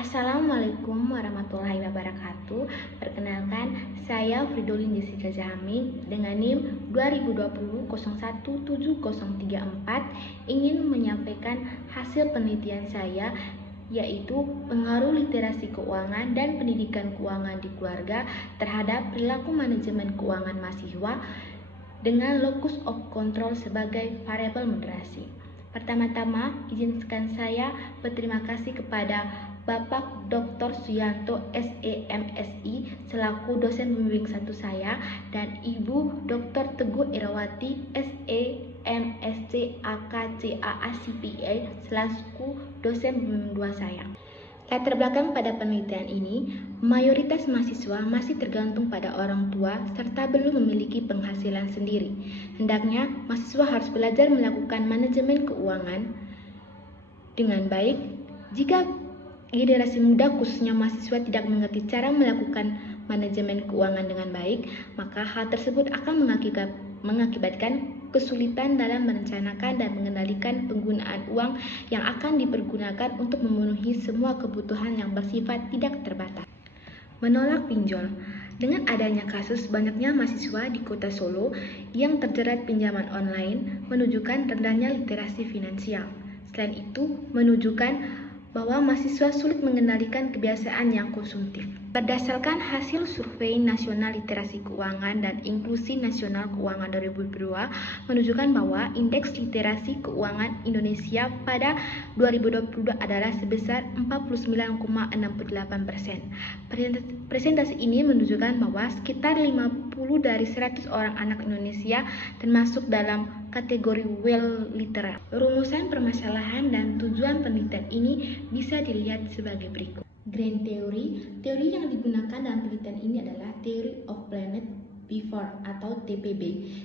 Assalamualaikum warahmatullahi wabarakatuh. Perkenalkan, saya Fridolin Jessica Zahami dengan NIM 2020-017034 ingin menyampaikan hasil penelitian saya, yaitu pengaruh literasi keuangan dan pendidikan keuangan di keluarga terhadap perilaku manajemen keuangan mahasiswa dengan locus of control sebagai variabel moderasi. Pertama-tama, izinkan saya berterima kasih kepada Bapak Dr. Suyanto SEMSI selaku dosen pembimbing 1 saya dan Ibu Dr. Teguh Irawati SEMSC AKCAA CPA selaku dosen pembimbing 2 saya. Latar belakang pada penelitian ini, mayoritas mahasiswa masih tergantung pada orang tua serta belum memiliki penghasilan sendiri. Hendaknya, mahasiswa harus belajar melakukan manajemen keuangan dengan baik. Jika generasi muda khususnya mahasiswa tidak mengerti cara melakukan manajemen keuangan dengan baik, maka hal tersebut akan mengakibatkan kesulitan dalam merencanakan dan mengendalikan penggunaan uang yang akan dipergunakan untuk memenuhi semua kebutuhan yang bersifat tidak terbatas. Menolak pinjol. Dengan adanya kasus banyaknya mahasiswa di Kota Solo yang terjerat pinjaman online menunjukkan rendahnya literasi finansial. Selain itu, menunjukkan bahwa mahasiswa sulit mengendalikan kebiasaan yang konsumtif. Berdasarkan hasil Survei Nasional Literasi Keuangan dan Inklusi Nasional Keuangan 2022 menunjukkan bahwa indeks literasi keuangan Indonesia pada 2022 adalah sebesar 49,68%. Presentasi ini menunjukkan bahwa sekitar 50 dari 100 orang anak Indonesia termasuk dalam kategori well literate. Rumusan permasalahan dan tujuan penelitian ini bisa dilihat sebagai berikut. Grand Theory, teori yang digunakan dalam penelitian ini adalah Theory of Planet Before atau TPB.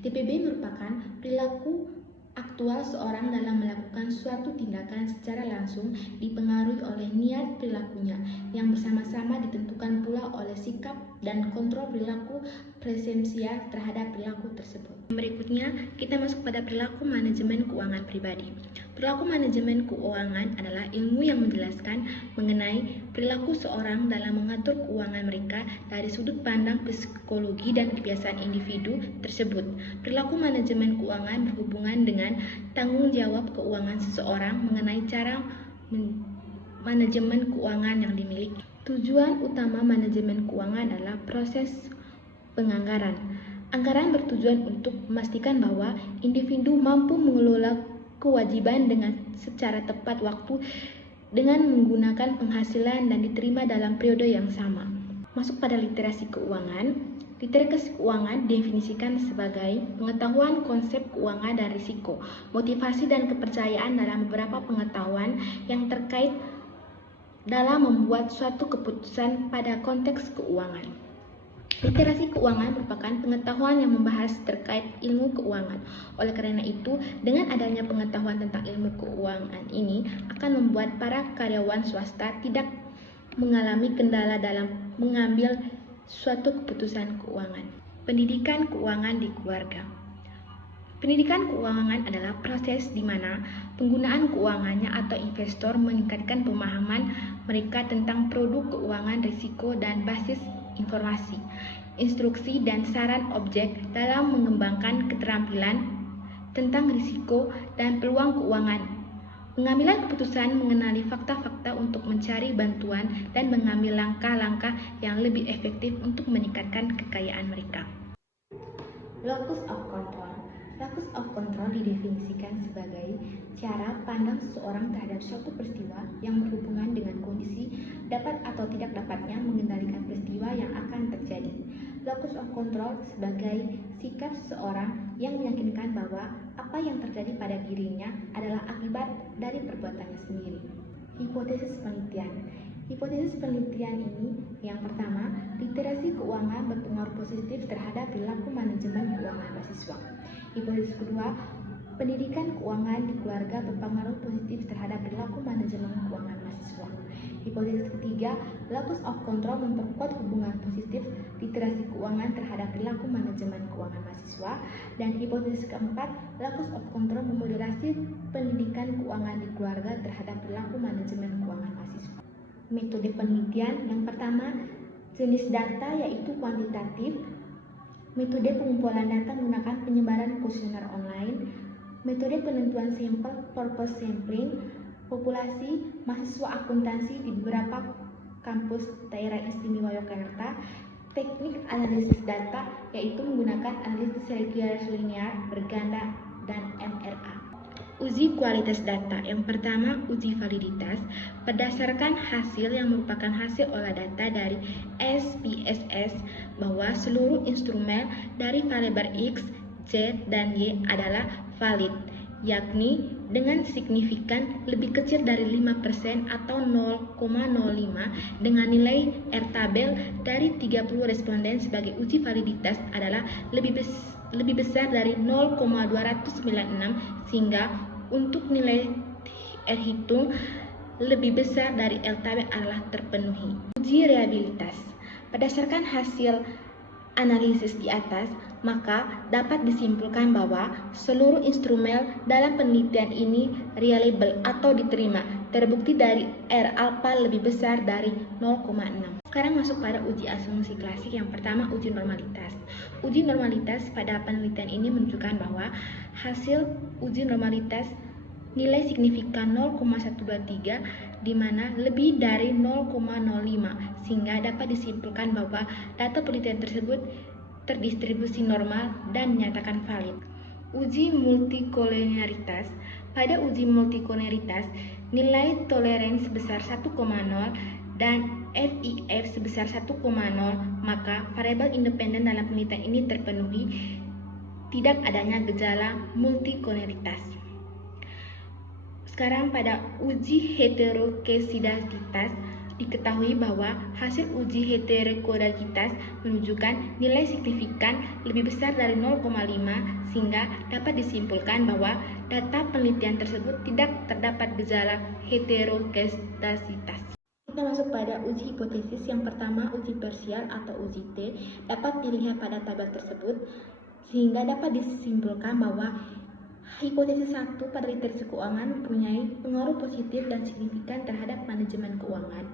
TPB merupakan perilaku aktual seorang dalam melakukan suatu tindakan secara langsung dipengaruhi oleh niat perilakunya yang bersama-sama ditentukan pula oleh sikap dan kontrol perilaku presensial terhadap perilaku tersebut. Berikutnya, kita masuk pada perilaku manajemen keuangan pribadi. Perilaku manajemen keuangan adalah ilmu yang menjelaskan mengenai perilaku seorang dalam mengatur keuangan mereka dari sudut pandang psikologi dan kebiasaan individu tersebut. Perilaku manajemen keuangan berhubungan dengan tanggung jawab keuangan seseorang mengenai cara manajemen keuangan yang dimiliki. Tujuan utama manajemen keuangan adalah proses penganggaran. Anggaran bertujuan untuk memastikan bahwa individu mampu mengelola kewajiban dengan secara tepat waktu dengan menggunakan penghasilan dan diterima dalam periode yang sama. Masuk pada literasi keuangan. Literasi keuangan didefinisikan sebagai pengetahuan konsep keuangan dan risiko, motivasi dan kepercayaan dalam beberapa pengetahuan yang terkait dalam membuat suatu keputusan pada konteks keuangan. Literasi keuangan merupakan pengetahuan yang membahas terkait ilmu keuangan. Oleh karena itu, dengan adanya pengetahuan tentang ilmu keuangan ini akan membuat para karyawan swasta tidak mengalami kendala dalam mengambil suatu keputusan keuangan. Pendidikan keuangan di keluarga. Pendidikan keuangan adalah proses di mana penggunaan keuangannya atau investor meningkatkan pemahaman mereka tentang produk keuangan, risiko, dan basis informasi, instruksi, dan saran objek dalam mengembangkan keterampilan tentang risiko dan peluang keuangan. Pengambilan keputusan mengenali fakta-fakta untuk mencari bantuan dan mengambil langkah-langkah yang lebih efektif untuk meningkatkan kekayaan mereka. Locus of control. Locus of control didefinisikan sebagai cara pandang seseorang terhadap suatu peristiwa yang berhubungan dengan kondisi dapat atau tidak dapatnya mengendalikan peristiwa yang akan terjadi. Locus of control sebagai sikap seseorang yang meyakinkan bahwa apa yang terjadi pada dirinya adalah akibat dari perbuatannya sendiri. Hipotesis penelitian. Hipotesis penelitian ini yang pertama, literasi keuangan berpengaruh positif terhadap perilaku manajemen keuangan mahasiswa. Hipotesis kedua, pendidikan keuangan di keluarga berpengaruh positif terhadap perilaku manajemen keuangan mahasiswa. Hipotesis ketiga, locus of control memperkuat hubungan positif literasi keuangan terhadap perilaku manajemen keuangan mahasiswa. Dan hipotesis keempat, locus of control memoderasi pendidikan keuangan di keluarga terhadap perilaku manajemen keuangan mahasiswa. metode penelitian. Yang pertama, jenis data yaitu kuantitatif. Metode pengumpulan data menggunakan penyebaran kuesioner online. Metode penentuan sampel purpose sampling. Populasi mahasiswa akuntansi di beberapa kampus daerah istimewa Yogyakarta. Teknik analisis data yaitu menggunakan analisis regresi linear, berganda, dan MRA. Uji kualitas data. Yang pertama, uji validitas. Berdasarkan hasil yang merupakan hasil olah data dari SPSS bahwa seluruh instrumen dari variabel X, Z, dan Y adalah valid, yakni dengan signifikan lebih kecil dari 5% atau 0,05 dengan nilai R-tabel dari 30 responden sebagai uji validitas adalah lebih besar dari 0,296 sehingga untuk nilai R hitung lebih besar dari L-tabel adalah terpenuhi. Uji reliabilitas. Berdasarkan hasil analisis di atas, maka dapat disimpulkan bahwa seluruh instrumen dalam penelitian ini reliable atau diterima, terbukti dari R alpha lebih besar dari 0,6. Sekarang masuk pada uji asumsi klasik. Yang pertama, uji normalitas. Uji normalitas pada penelitian ini menunjukkan bahwa hasil uji normalitas nilai signifikan 0,123 di mana lebih dari 0,05 sehingga dapat disimpulkan bahwa data penelitian tersebut terdistribusi normal dan dinyatakan valid. Uji multikolonialitas. Pada uji multikolonialitas, nilai toleransi sebesar 1,0 dan FIF sebesar 1,0, maka variabel independen dalam penelitian ini terpenuhi, tidak adanya gejala multikolonialitas. Sekarang pada uji heterokezidasitas, diketahui bahwa hasil uji heterokezidasitas menunjukkan nilai signifikan lebih besar dari 0,5 sehingga dapat disimpulkan bahwa data penelitian tersebut tidak terdapat gejala heterokezidasitas. Kita masuk pada uji hipotesis. Yang pertama, uji parsial atau uji T dapat dilihat pada tabel tersebut sehingga dapat disimpulkan bahwa hipotesis 1 pada literasi keuangan mempunyai pengaruh positif dan signifikan terhadap manajemen keuangan.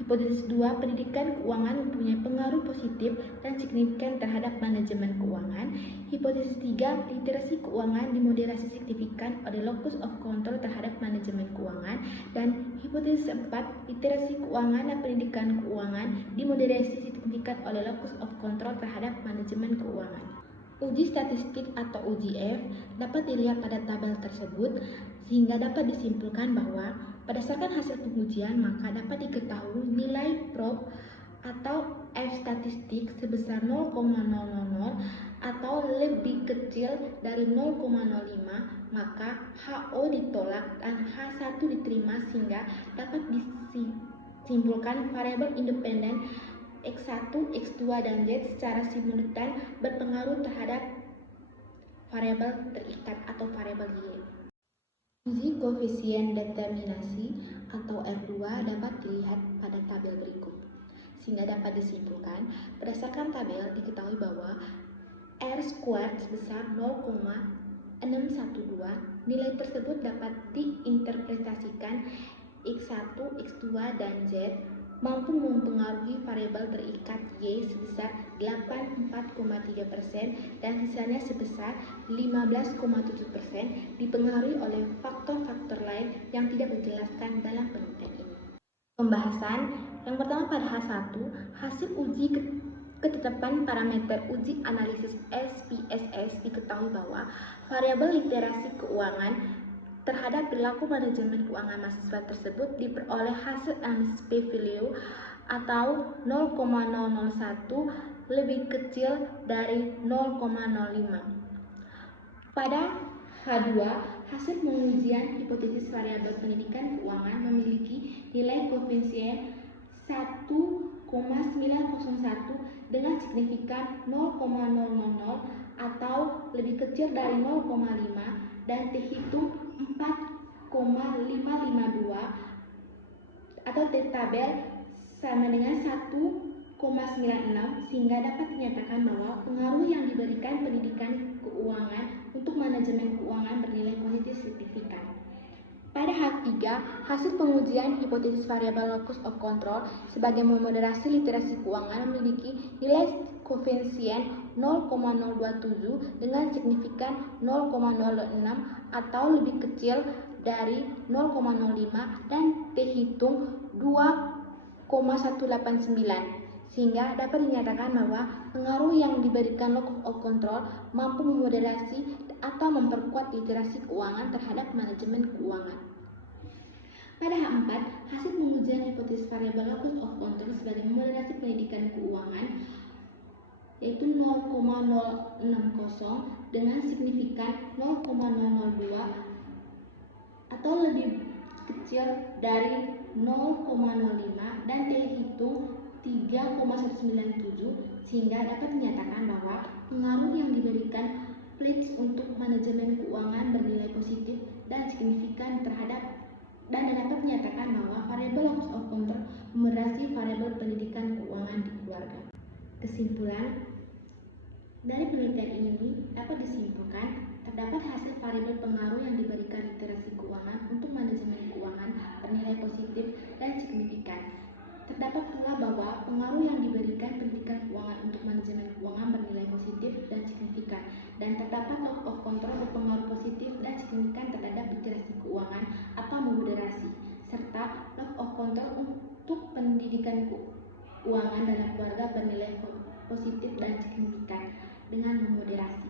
Hipotesis 2, pendidikan keuangan mempunyai pengaruh positif dan signifikan terhadap manajemen keuangan. Hipotesis 3, literasi keuangan dimoderasi signifikan oleh locus of control terhadap manajemen keuangan. Dan hipotesis 4, literasi keuangan dan pendidikan keuangan dimoderasi signifikan oleh locus of control terhadap manajemen keuangan. Uji statistik atau uji F dapat dilihat pada tabel tersebut sehingga dapat disimpulkan bahwa berdasarkan hasil pengujian maka dapat diketahui nilai prop atau F statistik sebesar 0,000 atau lebih kecil dari 0,05, maka HO ditolak dan H1 diterima sehingga dapat disimpulkan variabel independen X1, X2, dan Z secara simultan berpengaruh terhadap variabel terikat atau variabel Y. Uji koefisien determinasi atau R2 dapat dilihat pada tabel berikut. Sehingga dapat disimpulkan, berdasarkan tabel diketahui bahwa R squared sebesar 0,612, nilai tersebut dapat diinterpretasikan X1, X2, dan Z mampu mempengaruhi variabel terikat Y sebesar 84,3% dan sisanya sebesar 15,7% dipengaruhi oleh faktor-faktor lain yang tidak dijelaskan dalam penelitian ini. Pembahasan. Yang pertama pada H1, hasil uji ketetapan parameter uji analisis SPSS diketahui bahwa variabel literasi keuangan terhadap perilaku manajemen keuangan mahasiswa tersebut diperoleh hasil analisis p-value atau 0,001 lebih kecil dari 0,05. Pada H2, hasil pengujian hipotesis variabel pendidikan keuangan memiliki nilai koefisien 1,901 dengan signifikan 0,000 atau lebih kecil dari 0,5 dan terhitung 4,552 atau T-tabel sama dengan 1,96 sehingga dapat dinyatakan bahwa pengaruh yang diberikan pendidikan keuangan untuk manajemen keuangan bernilai positif signifikan. Pada hal 3, hasil pengujian hipotesis variabel locus of control sebagai memoderasi literasi keuangan memiliki nilai koefisien 0,027 dengan signifikan 0,06 atau lebih kecil dari 0,05 dan terhitung 2,189, sehingga dapat dinyatakan bahwa pengaruh yang diberikan locus of control mampu memoderasi atau memperkuat literasi keuangan terhadap manajemen keuangan. Pada hal 4, hasil pengujian hipotesis variabel locus of control sebagai memoderasi pendidikan keuangan yaitu 0,060 dengan signifikan 0,002 atau lebih kecil dari 0,05 dan terhitung 3,197, sehingga dapat dinyatakan bahwa pengaruh yang diberikan pledge untuk manajemen keuangan bernilai positif dan signifikan dan dapat dinyatakan bahwa variabel locus of control memoderasi variabel pendidikan keuangan di keluarga. Kesimpulan dari penelitian ini dapat disimpulkan terdapat hasil variabel pengaruh yang diberikan literasi keuangan untuk manajemen keuangan bernilai positif dan signifikan. Terdapat pula bahwa pengaruh yang diberikan pendidikan keuangan untuk manajemen keuangan bernilai positif dan signifikan, dan terdapat locus of control berpengaruh positif dan signifikan terhadap literasi keuangan atau moderasi, serta locus of control untuk pendidikan keuangan dalam keluarga bernilai positif dan signifikan dengan memoderasi.